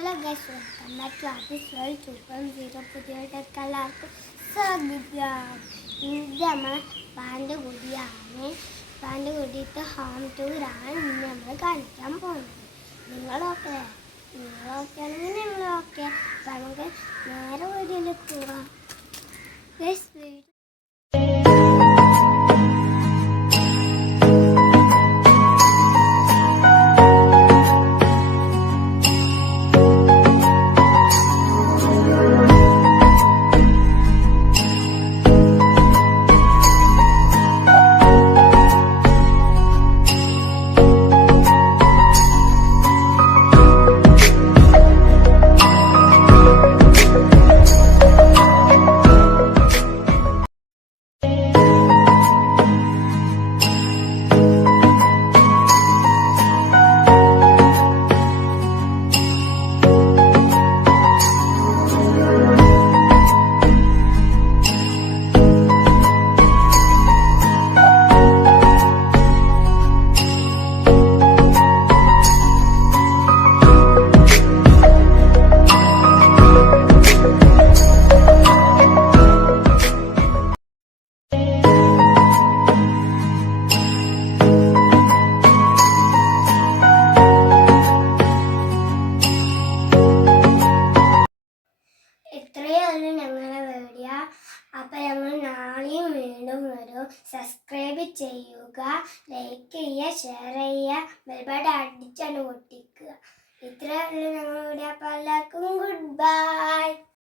Hello guys, welcome back to artist world 2.0. പുതിയതായിട്ട് എല്ലാവർക്കും സ്വാഗതം. ഇത് നമ്മൾ പാൻ്റെ കുടിയാണ്. പാൻ്റെ കുടിയിട്ട് ഹോം ടൂറാണ് ഇന്ന് നമ്മൾ കാണിക്കാൻ പോകുന്നത്. നിങ്ങളൊക്കെ ആണെങ്കിൽ നിങ്ങളൊക്കെ. അപ്പം നമുക്ക് നേരെ വീഡിയോയിലേക്ക് പോകാം. ഗൈസ്, ഇത്രയാണ് ഞങ്ങളുടെ വീഡിയോ. അപ്പം ഞങ്ങൾ നാളെയും വീണ്ടും വരും. സബ്സ്ക്രൈബ് ചെയ്യുക, ലൈക്ക് ചെയ്യുക, ഷെയർ ചെയ്യുക, ബെൽബട്ടൺ അടിച്ചാണ് പൊട്ടിക്കുക. ഇത്രയേ ഉള്ളൂ ഞങ്ങളുടെ വീഡിയോ. അപ്പം എല്ലാവർക്കും ഗുഡ് ബൈ.